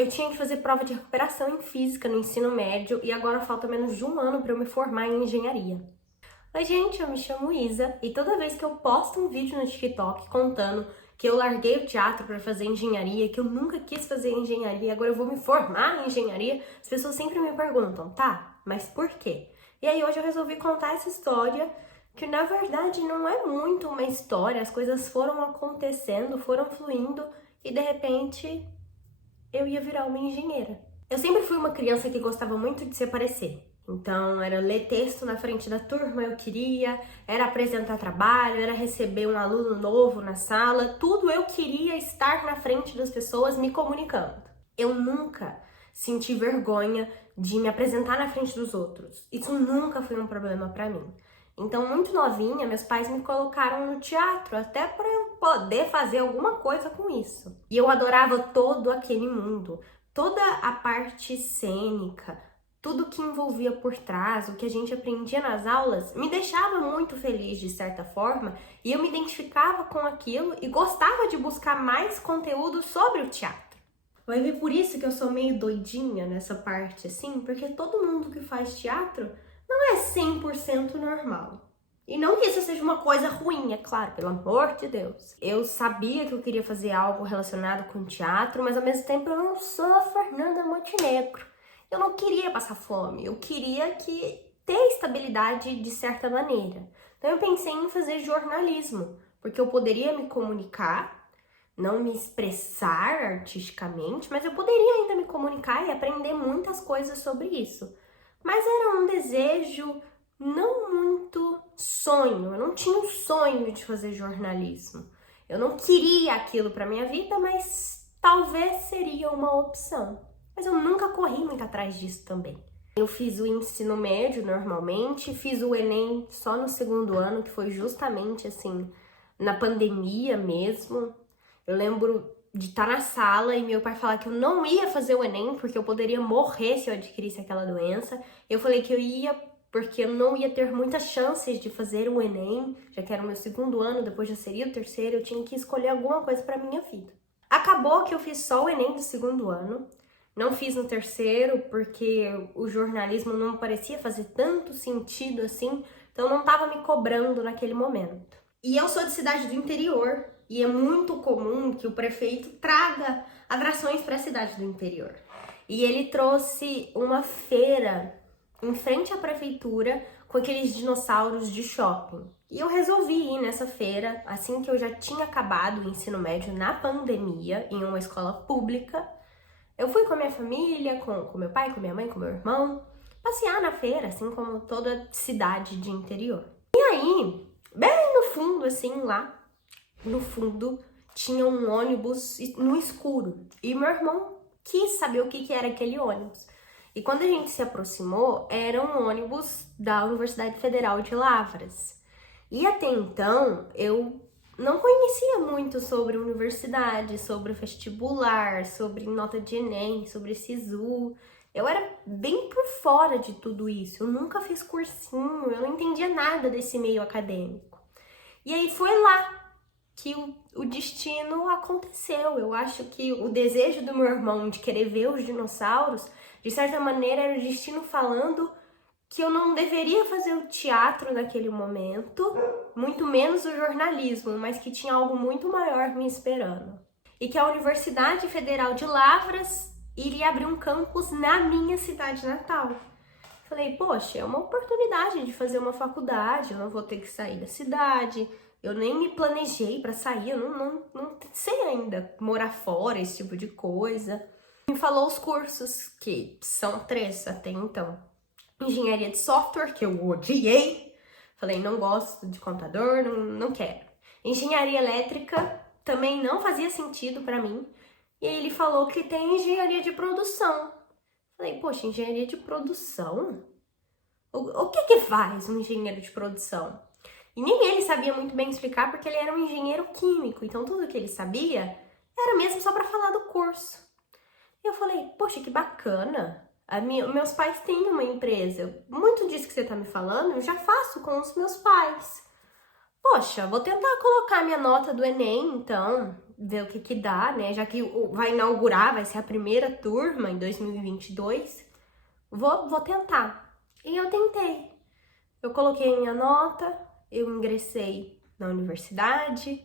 Eu tinha que fazer prova de recuperação em física no ensino médio e agora falta menos de um ano para eu me formar em engenharia. Oi, gente, eu me chamo Isa e toda vez que eu posto um vídeo no TikTok contando que eu larguei o teatro para fazer engenharia, que eu nunca quis fazer engenharia, agora eu vou me formar em engenharia, as pessoas sempre me perguntam, tá, mas por quê? E aí hoje eu resolvi contar essa história, que na verdade não é muito uma história, as coisas foram acontecendo, foram fluindo e de repente eu ia virar uma engenheira. Eu sempre fui uma criança que gostava muito de se aparecer. Então, era ler texto na frente da turma, eu queria, era apresentar trabalho, era receber um aluno novo na sala, tudo eu queria estar na frente das pessoas me comunicando. Eu nunca senti vergonha de me apresentar na frente dos outros. Isso nunca foi um problema pra mim. Então, muito novinha, meus pais me colocaram no teatro, até para eu poder fazer alguma coisa com isso. E eu adorava todo aquele mundo, toda a parte cênica, tudo que envolvia por trás, o que a gente aprendia nas aulas, me deixava muito feliz de certa forma, e eu me identificava com aquilo e gostava de buscar mais conteúdo sobre o teatro. Vai ver por isso que eu sou meio doidinha nessa parte, assim, porque todo mundo que faz teatro não é 100% normal. E não que isso seja uma coisa ruim, é claro, pelo amor de Deus. Eu sabia que eu queria fazer algo relacionado com teatro, mas ao mesmo tempo eu não sou a Fernanda Montenegro. Eu não queria passar fome, eu queria ter estabilidade de certa maneira. Então eu pensei em fazer jornalismo, porque eu poderia me comunicar, não me expressar artisticamente, mas eu poderia ainda me comunicar e aprender muitas coisas sobre isso. Mas era um desejo não muito sonho, eu não tinha um sonho de fazer jornalismo. Eu não queria aquilo para minha vida, mas talvez seria uma opção. Mas eu nunca corri muito atrás disso também. Eu fiz o ensino médio normalmente, fiz o Enem só no segundo ano, que foi justamente assim, na pandemia mesmo. Eu lembro de estar na sala e meu pai falar que eu não ia fazer o Enem porque eu poderia morrer se eu adquirisse aquela doença. Eu falei que eu ia porque eu não ia ter muitas chances de fazer o Enem, já que era o meu segundo ano, depois já seria o terceiro, eu tinha que escolher alguma coisa para minha vida. Acabou que eu fiz só o Enem do segundo ano, não fiz no terceiro porque o jornalismo não parecia fazer tanto sentido assim, então eu não estava me cobrando naquele momento. E eu sou de cidade do interior, e é muito comum que o prefeito traga atrações para a cidade do interior. E ele trouxe uma feira em frente à prefeitura com aqueles dinossauros de shopping. E eu resolvi ir nessa feira assim que eu já tinha acabado o ensino médio na pandemia, em uma escola pública. Eu fui com a minha família, com meu pai, com minha mãe, com meu irmão, passear na feira, assim como toda cidade de interior. E aí, bem no fundo, assim, lá no fundo, tinha um ônibus no escuro. E meu irmão quis saber o que era aquele ônibus. E quando a gente se aproximou, era um ônibus da Universidade Federal de Lavras. E até então, eu não conhecia muito sobre universidade, sobre vestibular, sobre nota de Enem, sobre SISU. Eu era bem por fora de tudo isso. Eu nunca fiz cursinho, eu não entendia nada desse meio acadêmico. E aí foi lá que o destino aconteceu. Eu acho que o desejo do meu irmão de querer ver os dinossauros, de certa maneira, era o destino falando que eu não deveria fazer o teatro naquele momento, muito menos o jornalismo, mas que tinha algo muito maior me esperando. E que a Universidade Federal de Lavras iria abrir um campus na minha cidade natal. Falei, poxa, é uma oportunidade de fazer uma faculdade, eu não vou ter que sair da cidade, eu nem me planejei para sair, eu não sei ainda morar fora, esse tipo de coisa. Me falou os cursos, que são 3 até então. Engenharia de software, que eu odiei. Falei, não gosto de computador, não quero. Engenharia elétrica também não fazia sentido para mim. E aí ele falou que tem engenharia de produção. Falei, poxa, engenharia de produção? O que faz um engenheiro de produção? E nem ele sabia muito bem explicar, porque ele era um engenheiro químico. Então tudo que ele sabia era mesmo só para falar do curso. E eu falei, poxa, que bacana. Meus pais têm uma empresa. Muito disso que você tá me falando, eu já faço com os meus pais. Poxa, vou tentar colocar minha nota do Enem, então. ver o que que dá, né? Já que vai inaugurar, vai ser a primeira turma em 2022, vou tentar. E eu tentei. Eu coloquei minha nota, eu ingressei na universidade,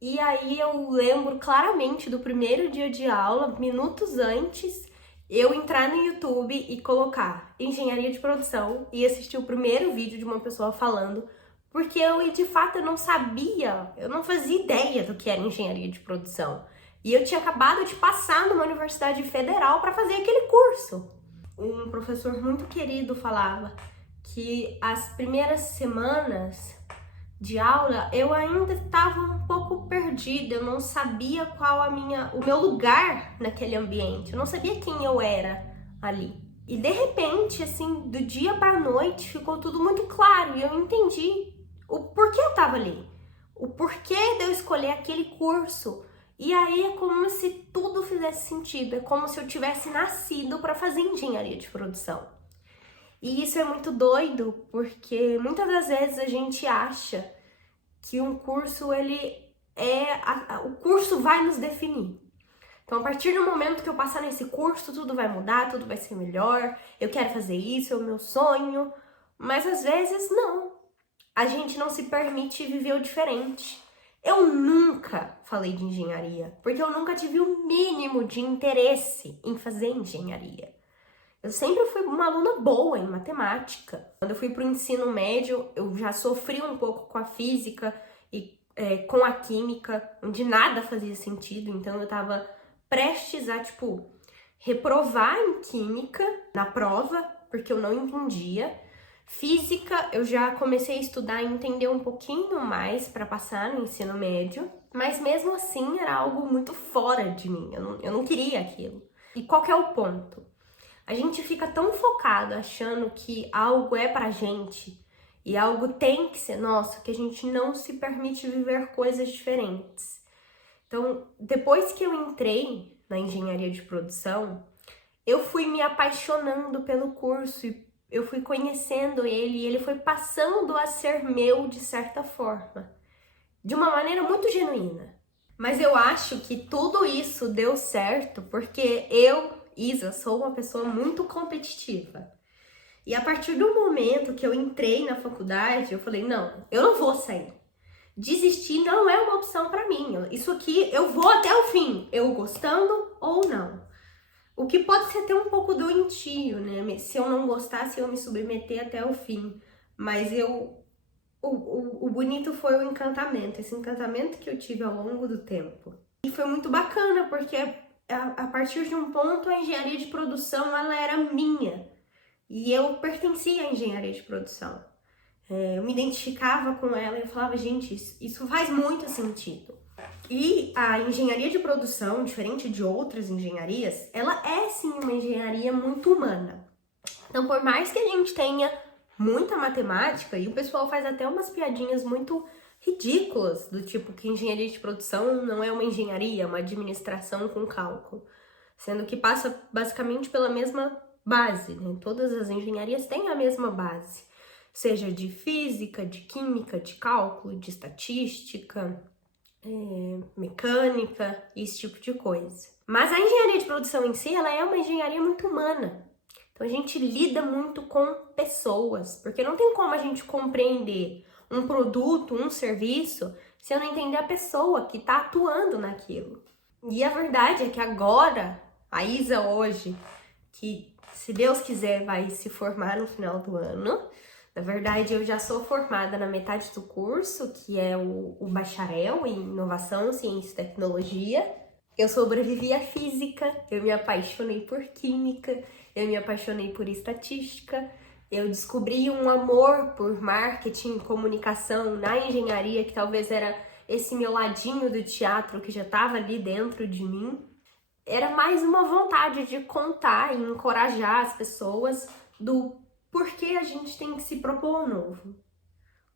e aí eu lembro claramente do primeiro dia de aula, minutos antes, eu entrar no YouTube e colocar engenharia de produção e assistir o primeiro vídeo de uma pessoa falando, porque eu de fato eu não sabia, eu não fazia ideia do que era engenharia de produção. E eu tinha acabado de passar numa universidade federal para fazer aquele curso. Um professor muito querido falava que as primeiras semanas de aula eu ainda estava um pouco perdida, eu não sabia qual o meu lugar naquele ambiente, eu não sabia quem eu era ali. E de repente, assim, do dia para a noite ficou tudo muito claro e eu entendi o porquê eu estava ali, o porquê de eu escolher aquele curso. E aí é como se tudo fizesse sentido, é como se eu tivesse nascido para fazer engenharia de produção. E isso é muito doido, porque muitas das vezes a gente acha que um curso, o curso vai nos definir. Então, a partir do momento que eu passar nesse curso, tudo vai mudar, tudo vai ser melhor, eu quero fazer isso, é o meu sonho. Mas às vezes não. A gente não se permite viver o diferente. Eu nunca falei de engenharia, porque eu nunca tive o mínimo de interesse em fazer engenharia. Eu sempre fui uma aluna boa em matemática. Quando eu fui para o ensino médio, eu já sofri um pouco com a física e com a química, onde nada fazia sentido. Então eu estava prestes a, reprovar em química na prova, porque eu não entendia. Física, eu já comecei a estudar e entender um pouquinho mais para passar no ensino médio, mas mesmo assim era algo muito fora de mim, eu não queria aquilo. E qual que é o ponto? A gente fica tão focado achando que algo é pra gente e algo tem que ser nosso, que a gente não se permite viver coisas diferentes. Então, depois que eu entrei na engenharia de produção, eu fui me apaixonando pelo curso e eu fui conhecendo ele e ele foi passando a ser meu de certa forma, de uma maneira muito genuína. Mas eu acho que tudo isso deu certo porque Isa, sou uma pessoa muito competitiva. E a partir do momento que eu entrei na faculdade, eu falei, não, eu não vou sair. Desistir não é uma opção para mim. Isso aqui eu vou até o fim, eu gostando ou não. O que pode ser até um pouco doentio, né? Se eu não gostasse, eu me submeter até o fim. Mas o bonito foi o encantamento, esse encantamento que eu tive ao longo do tempo. E foi muito bacana, porque a partir de um ponto a engenharia de produção ela era minha. E eu pertencia à engenharia de produção. Eu me identificava com ela e eu falava, gente, isso faz muito sentido. E a engenharia de produção, diferente de outras engenharias, ela é sim uma engenharia muito humana. Então, por mais que a gente tenha muita matemática, e o pessoal faz até umas piadinhas muito ridículas, do tipo que engenharia de produção não é uma engenharia, é uma administração com cálculo, sendo que passa basicamente pela mesma base, né? Todas as engenharias têm a mesma base, seja de física, de química, de cálculo, de estatística, mecânica, esse tipo de coisa. Mas a engenharia de produção em si, ela é uma engenharia muito humana. Então a gente lida muito com pessoas, porque não tem como a gente compreender um produto, um serviço, se eu não entender a pessoa que está atuando naquilo. E a verdade é que agora, a Isa hoje, que se Deus quiser vai se formar no final do ano, na verdade eu já sou formada na metade do curso, que é o bacharel em inovação, ciência e tecnologia. Eu sobrevivi à física, eu me apaixonei por química, eu me apaixonei por estatística, eu descobri um amor por marketing e comunicação na engenharia, que talvez era esse meu ladinho do teatro que já estava ali dentro de mim. Era mais uma vontade de contar e encorajar as pessoas do porquê a gente tem que se propor ao novo.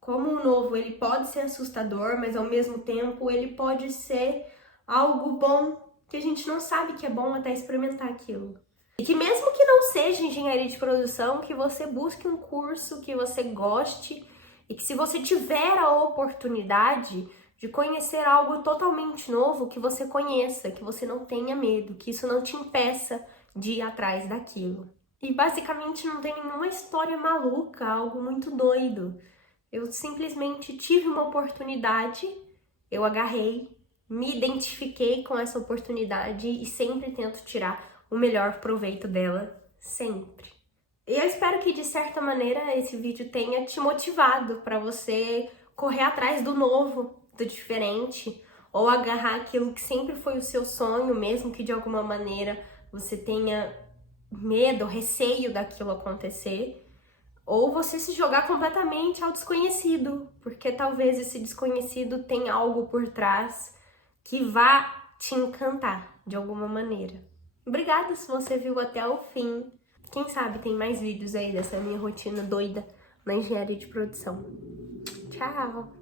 Como o novo, ele pode ser assustador, mas ao mesmo tempo ele pode ser algo bom, que a gente não sabe que é bom até experimentar aquilo. E que mesmo que não seja engenharia de produção, que você busque um curso que você goste e que se você tiver a oportunidade de conhecer algo totalmente novo que você conheça, que você não tenha medo, que isso não te impeça de ir atrás daquilo. E basicamente não tem nenhuma história maluca, algo muito doido. Eu simplesmente tive uma oportunidade, eu agarrei, me identifiquei com essa oportunidade e sempre tento tirar o melhor proveito dela, sempre. E eu espero que, de certa maneira, esse vídeo tenha te motivado para você correr atrás do novo, do diferente, ou agarrar aquilo que sempre foi o seu sonho, mesmo que de alguma maneira você tenha medo, receio daquilo acontecer, ou você se jogar completamente ao desconhecido, porque talvez esse desconhecido tenha algo por trás que vá te encantar de alguma maneira. Obrigada se você viu até o fim. Quem sabe tem mais vídeos aí dessa minha rotina doida na engenharia de produção. Tchau!